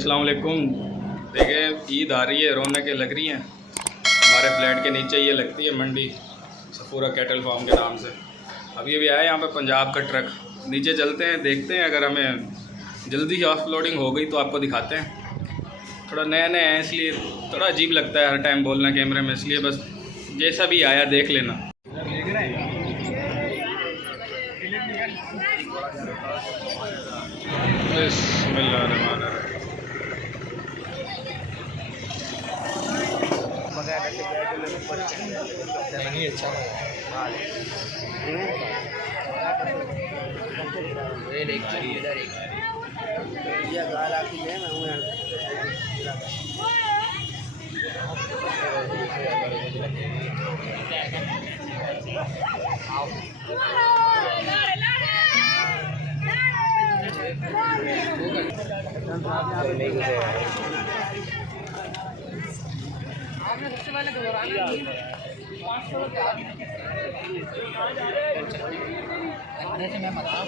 अस्सलाम वालेकुम। देखें ईद आ रही है, रौनकें लग रही हैं। हमारे फ्लैट के नीचे ये लगती है मंडी, सफूरा कैटल फार्म के नाम से। अभी आया यहाँ पे पंजाब का ट्रक। नीचे चलते हैं, देखते हैं, अगर हमें जल्दी ही ऑफलोडिंग हो गई तो आपको दिखाते हैं। थोड़ा नया नया है इसलिए थोड़ा अजीब लगता है हर टाइम बोलना कैमरे में, इसलिए बस जैसा भी आया देख लेना। नहीं अच्छा मैं बताऊँ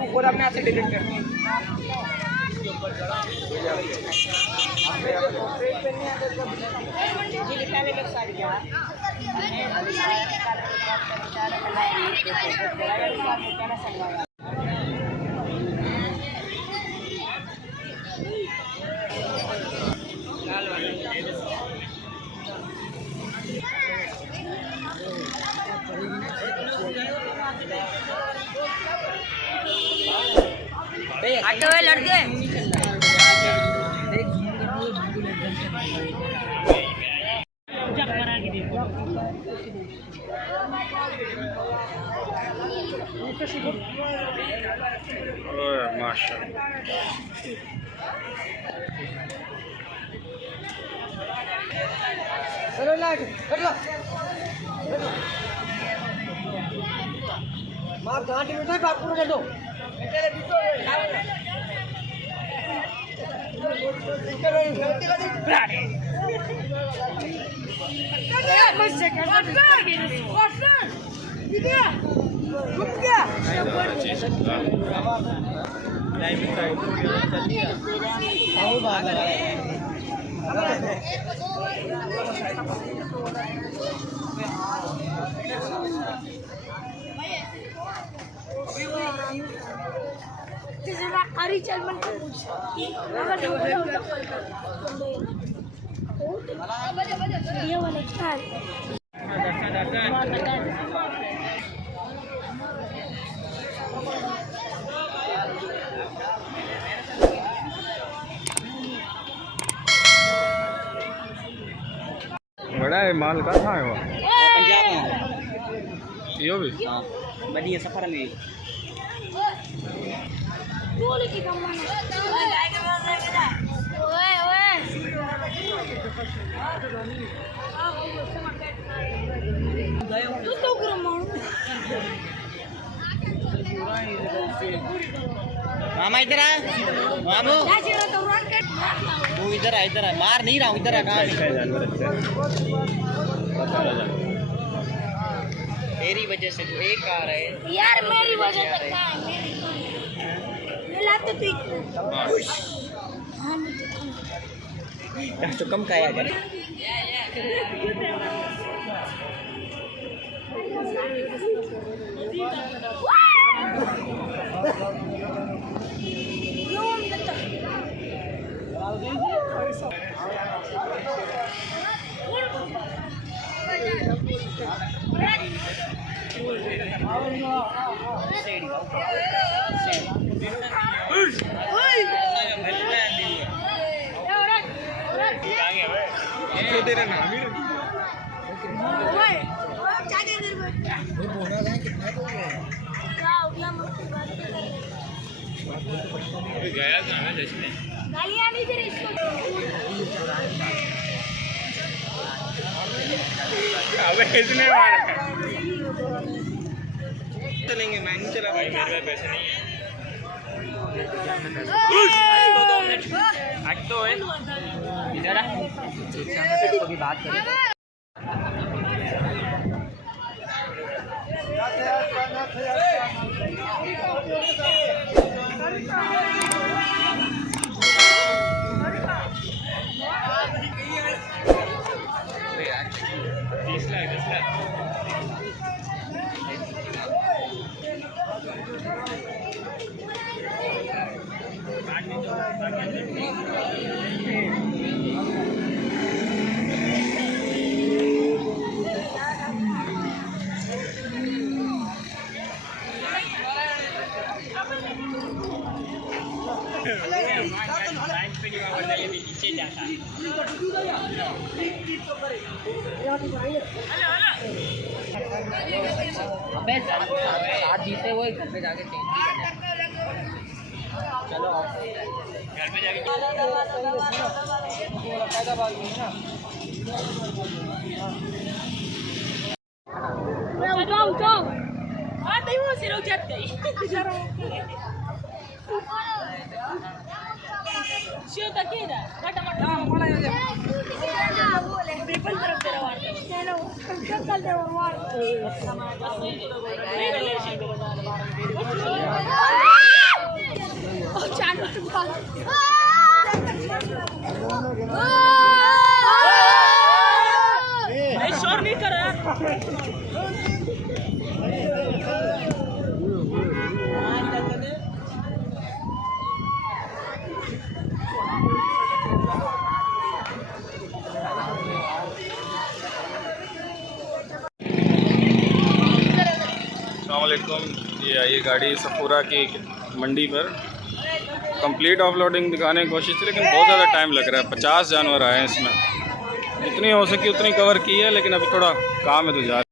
ऊपर अपने आप से डिलीट करते हैं। आगे हुए लड़के माशाअल्लाह। चलो लाइट मार घाटी में बात पूरा कर दो। बड़ा है माल का था वो पंजाब में यो भी बढ़िया सफर में मामा इधर आ मामू तू इधर आ मार नहीं रहा हूँ इधर आ कहाँ मेरी वजह से तो एक आ रहे यार मेरी वजह से तो कम खाया कर What? गया था ना जश्न अबे इसने मारा चलेंगे मैं नहीं चला भाई मेरे पास पैसे नहीं है आज तो है इधर आ की बात करें नीचे जाता है अबे साथ जीते हुए घर पे जाके चेंज चलो घर पे जाके उठाओ हाँ नहीं वो सिरों जट गई शिव तक ही ना मटा मटा बोला ये पेपर तरफ तेरा वार चलो कल दे वार ओ चांद तुम खा नहीं शोर नहीं कर अस्सलामुअलैकुम। ये आई गाड़ी सफूरा की मंडी पर कंप्लीट ऑफलोडिंग दिखाने की कोशिश थी, लेकिन बहुत ज़्यादा टाइम लग रहा है। 50 जानवर आए हैं इसमें, जितनी हो सकी उतनी कवर की है, लेकिन अभी थोड़ा काम है तो जा